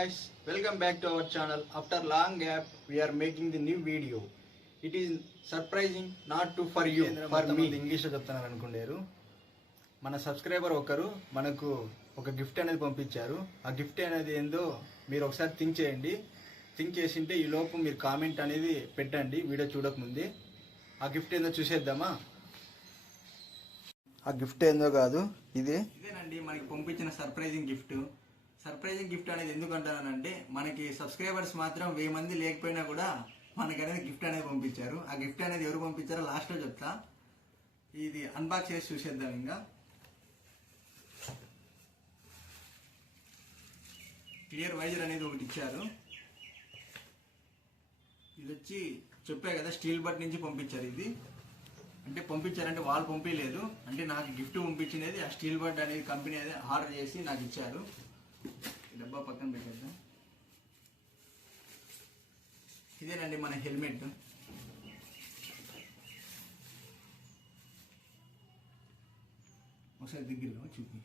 guys, welcome back to our channel. After long gap, we are making the new video. It is surprising not to for you, for me. ఇంగ్లీష్లో చెప్తున్నారు అనుకుంటారు. మన subscriber ఒకరు మనకు ఒక gift అనేది పంపించారు. ఆ గిఫ్ట్ అనేది ఏందో మీరు ఒకసారి థింక్ చేయండి. థింక్ చేసింటే ఈ లోపు మీరు కామెంట్ అనేది పెట్టండి వీడియో చూడకముందే. ఆ గిఫ్ట్ ఏందో చూసేద్దామా? ఆ గిఫ్ట్ ఏందో కాదు, ఇదేనండి మనకి పంపించిన సర్ప్రైజింగ్ గిఫ్ట్. సర్ప్రైజింగ్ గిఫ్ట్ అనేది ఎందుకు అంటానంటే, మనకి సబ్స్క్రైబర్స్ మాత్రం 1000 మంది లేకపోయినా కూడా మనకి అనేది గిఫ్ట్ అనేది పంపించారు. ఆ గిఫ్ట్ అనేది ఎవరు పంపించారో లాస్ట్లో చెప్తా. ఇది అన్బాక్స్ చేసి చూసేద్దాం. ఇంకా క్లియర్ వైజర్ అనేది ఒకటి ఇచ్చారు. ఇది వచ్చి చెప్పా కదా, స్టీల్ బట్ నుంచి పంపించారు. ఇది అంటే పంపించారంటే వాళ్ళు పంపించలేదు, అంటే నాకు గిఫ్ట్ పంపించినది ఆ స్టీల్ బట్ అనేది కంపెనీ అనేది ఆర్డర్ చేసి నాకు ఇచ్చారు. డబ్బా పక్కన పెట్టేద్దాం. ఇదేనండి మన హెల్మెట్. ఒకసారి దగ్గరలో చూపి.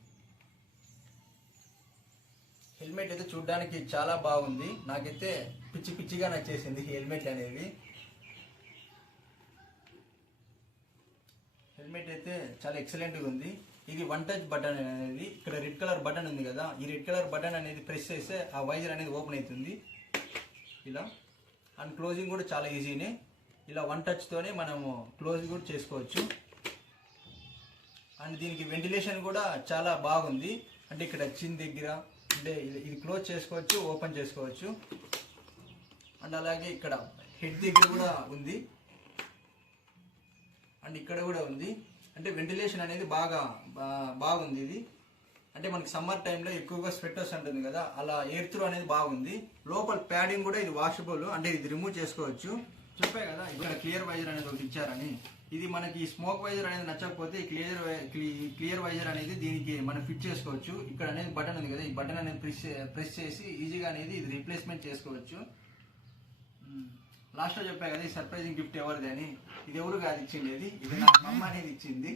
హెల్మెట్ అయితే చూడడానికి చాలా బాగుంది. నాకైతే పిచ్చి పిచ్చిగా నచ్చేసింది హెల్మెట్ అనేది. హెల్మెట్ అయితే చాలా ఎక్సలెంట్గా ఉంది. ఇది 1 టచ్ బటన్ అనేది, ఇక్కడ రెడ్ కలర్ బటన్ ఉంది కదా, ఈ రెడ్ కలర్ బటన్ అనేది ప్రెస్ చేస్తే ఆ వైజర్ అనేది ఓపెన్ అవుతుంది ఇలా. అండ్ క్లోజింగ్ కూడా చాలా ఈజీనే. ఇలా 1 టచ్తోనే మనము క్లోజ్ కూడా చేసుకోవచ్చు. అండ్ దీనికి వెంటిలేషన్ కూడా చాలా బాగుంది. అంటే ఇక్కడ చిన్ దగ్గర అంటే ఇది క్లోజ్ చేసుకోవచ్చు, ఓపెన్ చేసుకోవచ్చు. అండ్ అలాగే ఇక్కడ హెడ్ దగ్గర కూడా ఉంది, అండ్ ఇక్కడ కూడా ఉంది. అంటే వెంటిలేషన్ అనేది బాగుంది ఇది. అంటే మనకి సమ్మర్ టైంలో ఎక్కువగా స్వెట్ వస్తుంటుంది కదా, అలా ఎయిర్ త్రూ అనేది బాగుంది. లోపల ప్యాడింగ్ కూడా ఇది వాషబుల్, అంటే ఇది రిమూవ్ చేసుకోవచ్చు. చెప్పాయి కదా ఇక్కడ క్లియర్ వైజర్ అనేది ఒకటి ఇచ్చారని. ఇది మనకి స్మోక్ వైజర్ అనేది నచ్చకపోతే క్లియర్ వైజర్ అనేది దీనికి మనం ఫిట్ చేసుకోవచ్చు. ఇక్కడ అనేది బటన్ ఉంది కదా, ఈ బటన్ అనేది ప్రెస్ చేసి ఈజీగా అనేది ఇది రీప్లేస్మెంట్ చేసుకోవచ్చు. లాస్ట్ లో చెప్పా కదా ఈ సర్ప్రైజింగ్ గిఫ్ట్ ఎవరిది అని. ఇది ఎవరు కాదు ఇచ్చిండేది, ఇది నాకు మమ్మ అనేది ఇచ్చింది.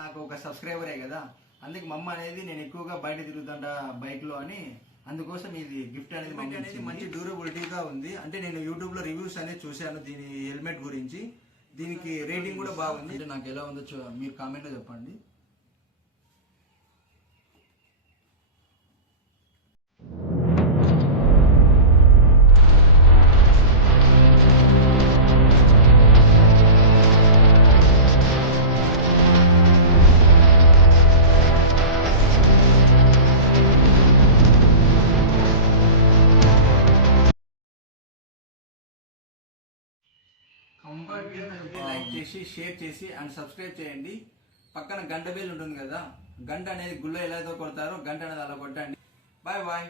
నాకు ఒక సబ్స్క్రైబరే కదా, అందుకే మమ్మ అనేది నేను ఎక్కువగా బయట తిరుగుతుంటా బైక్ లో అని, అందుకోసం ఇది గిఫ్ట్ అనేది మంచి డ్యూరబిలిటీగా ఉంది. అంటే నేను యూట్యూబ్ లో రివ్యూస్ అనేది చూశాను దీని హెల్మెట్ గురించి. దీనికి రేటింగ్ కూడా బాగుంది. అంటే నాకు ఎలా ఉందో మీరు కామెంట్ లో చెప్పండి. లైక్ చేసి షేర్ చేసి అండ్ సబ్స్క్రైబ్ చేయండి. పక్కన గంట బెల్ ఉంటుంది కదా, గంట అనేది గుళ్ళ ఎలా కొడతారో గంట అనేది అలా కొట్టండి. Bye bye.